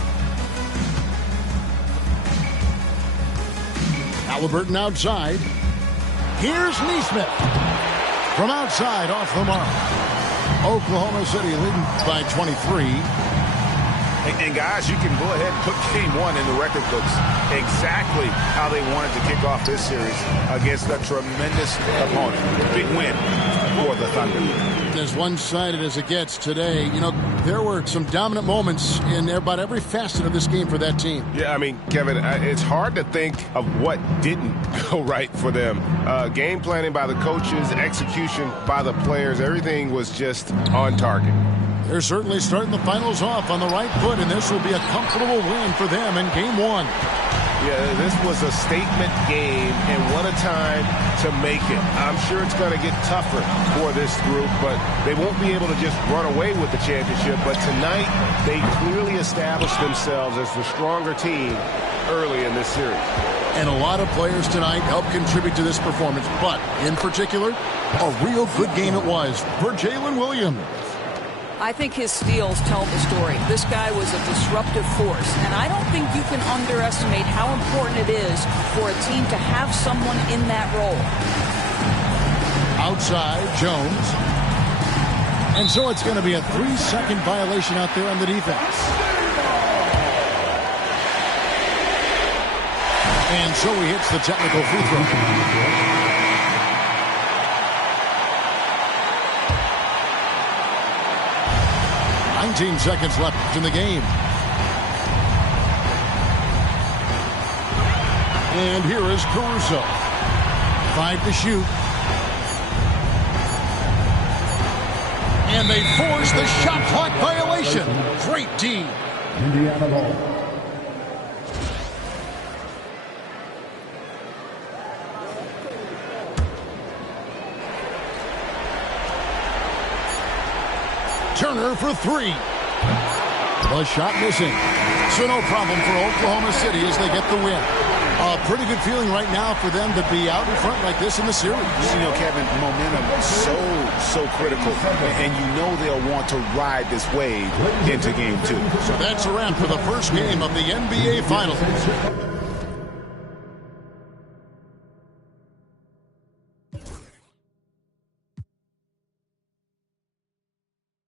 Halliburton outside. Here's Neesmith. From outside, off the mark. Oklahoma City leading by 23. And guys, you can go ahead and put game one in the record books. Exactly how they wanted to kick off this series against a tremendous opponent. Big win for the Thunder. As one-sided as it gets today, you know, there were some dominant moments in about every facet of this game for that team. Yeah, I mean, Kevin, it's hard to think of what didn't go right for them. Game planning by the coaches, execution by the players, everything was just on target. They're certainly starting the finals off on the right foot, and this will be a comfortable win for them in game one. Yeah, this was a statement game, and what a time to make it. I'm sure it's going to get tougher for this group, but they won't be able to just run away with the championship. But tonight, they clearly established themselves as the stronger team early in this series. And a lot of players tonight helped contribute to this performance, but in particular, a real good game it was for Jalen Williams. I think his steals tell the story. This guy was a disruptive force, and I don't think you can underestimate how important it is for a team to have someone in that role. Outside, Jones. And so it's going to be a 3-second violation out there on the defense. And so he hits the technical free throw. 19 seconds left in the game. And here is Caruso. 5 to shoot. And they force the shot clock violation. Great D. Indiana ball. Turner for 3. The shot missing. So no problem for Oklahoma City as they get the win. A pretty good feeling right now for them to be out in front like this in the series. You know, Kevin, momentum is so critical. And you know they'll want to ride this wave into game 2. So that's a wrap for the first game of the NBA Finals.